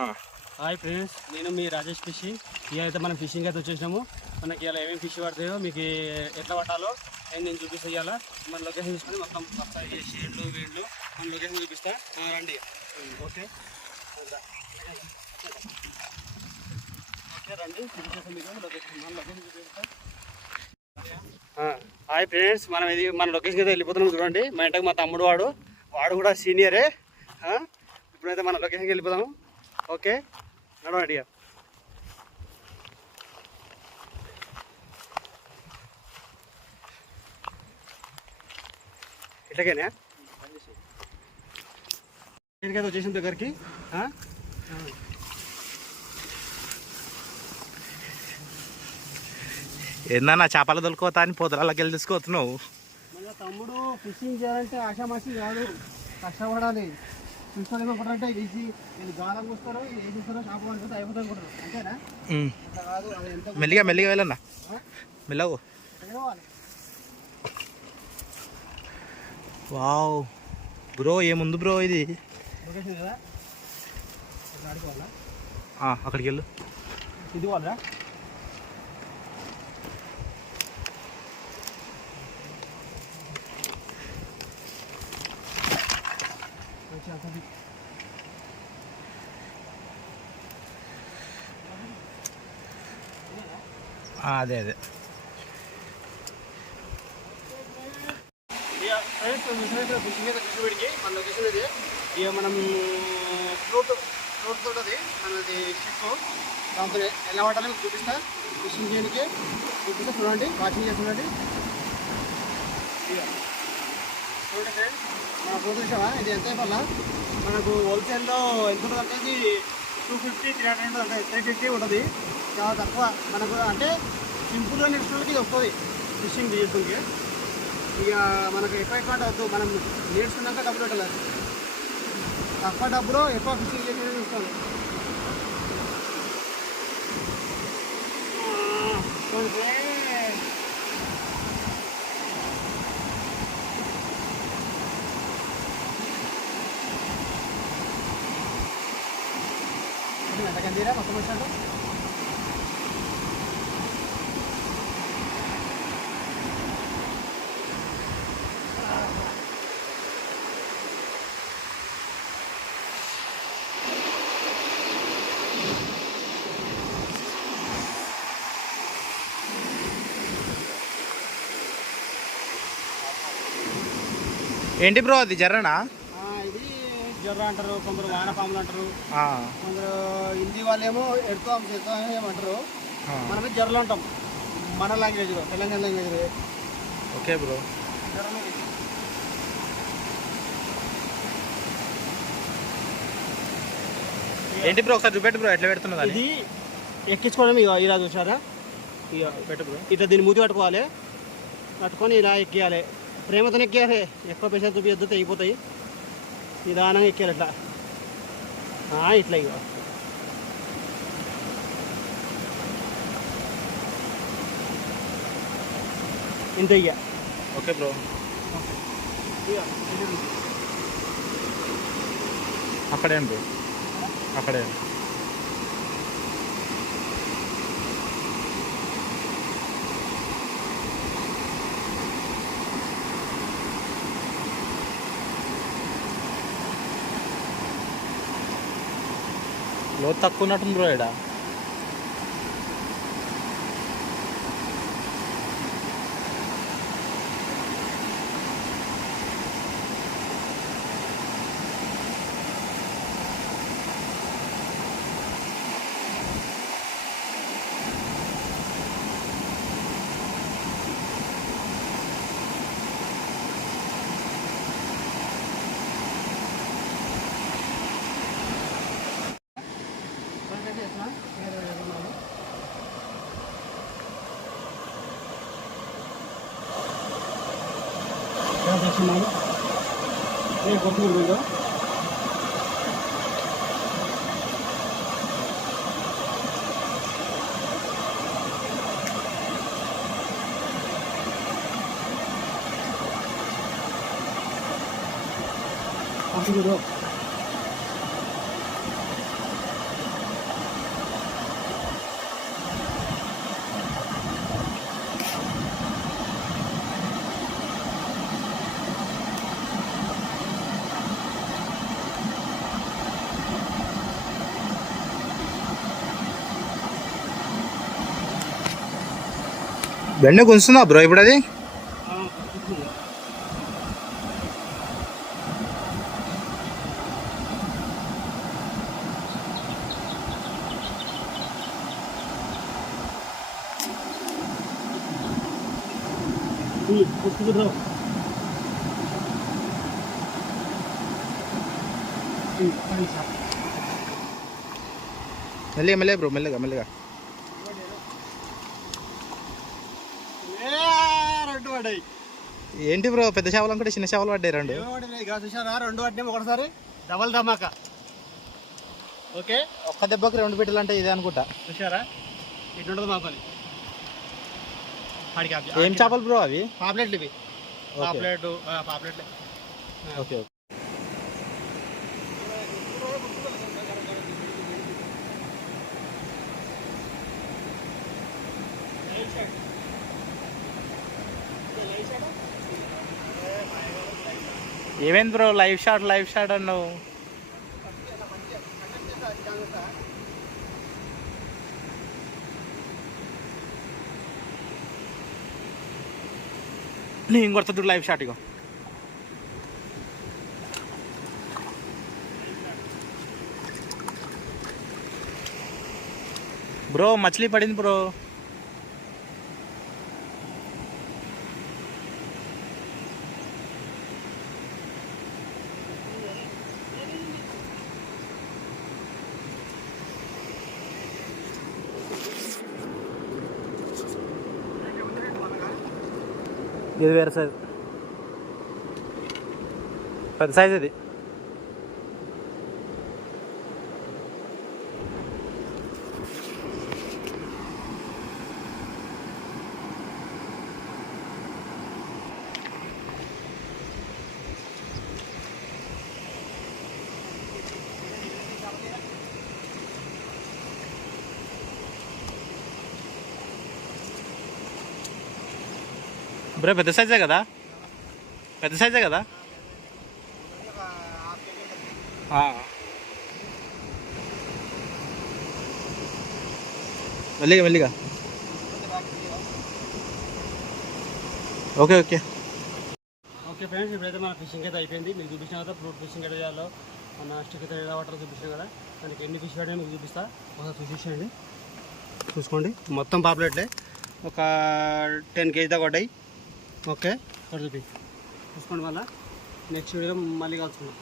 Hi friends, నేను మీ Rajesh fishing. ఇదైతే మనం ఫిషింగ్ అయితే వచ్చేసినాము. మనకి ఇలా ఏమేమి ఫిష్ పడతాయో మీకు ఎట్లా పట్టాలో అని నేను చూపిస్తా. ఇవాళ మన లొకేషన్ తీసుకొని మొత్తం షేడ్లు వీళ్ళు మన లొకేషన్ చూపిస్తా. రండి. ఓకే ఓకే రండి, చూపిస్తాను మీకు లొకేషన్. మన లొకేషన్ చూపిస్తా. హాయ్ ఫ్రెండ్స్, మనం ఇది మన లొకేషన్కి అయితే వెళ్ళిపోతున్నాం. చూడండి, మా ఇంటికి మా తమ్ముడు వాడు కూడా సీనియరే. ఇప్పుడైతే మన లొకేషన్కి వెళ్ళిపోదాము. ఓకే నడవండి. ఇట్లాగేనా దేనికైతే వచ్చేసిన దగ్గరికి. ఏందన్నా చేపలు దొరుకుతా అని పొదలకి వెళ్ళి తీసుకొస్తున్నావు? మన తమ్ముడు ఫిషింగ్ చేయాలంటే ఆషామాషి కాదు, కష్టపడాలి. చూసుకోవాలి ఏమంటారంటే ఇది గాలం కూస్తారో ఇది ఏం చూస్తారో చేప పడిపోతే అయిపోతుంది అనుకుంటారు, అంతేనా? అట్లా కాదు. అది ఎంత మెల్లిగా వెళ్ళన్నా, మెల్లవు. వావ్ బ్రో, ఏముంది బ్రో ఇది? లొకేషన్ కదా, అడుకోవాలా? అక్కడికి వెళ్ళు. ఇది వాళ్ళరా? అదే ఫిషింగ్ అయితే కృష్ణుడికి మన లొకేషన్ ఇది. ఇక మనం ఫ్రూట్ తోటది మనది షిప్. దాంతో ఎలా పట్టాలో మీకు చూపిస్తా. ఫిషింగ్ చేయడానికి చూపిస్తా, చూడండి, వాచింగ్ చేస్తుండండి. చూడండి ఫ్రెండ్స్, మన ఫ్రూట్ చూసావా? ఇది ఎంత అయిపోవాలా? మనకు హోల్సేల్లో ఎంత ఉంటుంది అంటే ఇది 250, 300 ఉంటుంది, అంటే 350 ఉంటుంది. చాలా తక్కువ మనకు, అంటే సింపుల్గా నేర్చుకోవడానికి ఇది వస్తుంది ఫిషింగ్ చేయడానికి. ఇక మనకు ఎక్కువ వద్దు, మనం నేర్చుకున్నాక డబ్బులు పెట్టాలి. తక్కువ డబ్బులో ఎక్కువ ఫిషింగ్ చేసి చూసుకోవాలి. ఎంతకందిరా మొత్తం వచ్చినట్టు? ఏంటి బ్రో అది? జర్రనా? ఇది జర్ర అంటారు, కొందరు వానపాములు అంటారు, కొందరు హిందీ వాళ్ళేమో ఎడుతాం ఏమంటారు. మనమే జర్రలు అంటాం మన లాంగ్వేజ్లో, తెలంగాణ లాంగ్వేజ్లో. Okay bro. ఏంటి బ్రో ఒకసారి చూపెట్టు బ్రో, ఎట్లా పెడుతున్నది? ఇది ఎక్కించుకోవడం. ఇక ఇలా చూసారా, ఇక పెట్టు బ్రో. ఇట్లా దీన్ని మూతి కట్టుకోవాలి, కట్టుకొని ఇలా ఎక్కియాలి. ప్రేమతో ఎక్కియాలి, ఎక్కువ పైసలు చూపించద్దు, తెగిపోతాయి. నిదానంగా ఎక్కాలి ఇట్లా ఇట్లా. ఇక ఇంత ఇక. Okay bro. అక్కడే బ్రో, అక్కడే. లోతు తక్కువ ఉన్నట్టుంది బ్రో ఇక్కడ. కొత్తిమీర బెండ గుంజుతుందా బ్రో ఇప్పుడు అది? మెల్లగా మెల్లగా బ్రో, మెల్లగా మెల్లగా. రెండు పడ్డాయి. ఏంటి బ్రో, పెద్ద చేపలు అనుకుంటే చిన్న చేపలు పడ్డాయి రెండు. చూసారా, రెండు పట్టినాం ఒకటిసారి. డబల్ ధమాకా. ఓకే, ఒక్క దెబ్బకి రెండు పెట్టెలు అంటే ఇదే అనుకుంటా. చూసారా, ఇటుంటుంది మా పని. ఏం చేపలు బ్రో అవి? పాప్లెట్లు ఇవి. పాప్లెట్లే. ఓకే. ఏమైంది బ్రో, లైవ్ షాట్ అన్నావు? నేను కొడుతుంది లైవ్ షాట్. ఇగో బ్రో, మచిలీ పడింది బ్రో. ఇది వేరే సైజ్, పెద్ద సైజ్ ఇది. బ్రో పెద్ద సైజే కదా? పెద్ద సైజే కదా? మెల్లిగా మెల్లిగా. ఓకే ఓకే ఓకే ఫ్రెండ్స్, ఇప్పుడైతే మన ఫిషింగ్ అయితే అయిపోయింది. మీకు చూపించిన కదా ఫ్రూట్ ఫిషింగ్ అయితే చేయాలో, మన స్టిక్ అయితే ఎలా వాటర్ చూపించాను కదా. మనకి ఎన్ని ఫిష్ పడినా మీకు చూపిస్తా. ఒకసారి చూసేయండి, చూసుకోండి. మొత్తం పాపులేట్లే ఒక 10 kg దాకా పడ్డాయి. ఓకే, ఇక్కడ చూసుకోండి. మళ్ళీ నెక్స్ట్ వీడియో మళ్ళీ కలుసుకుందాం.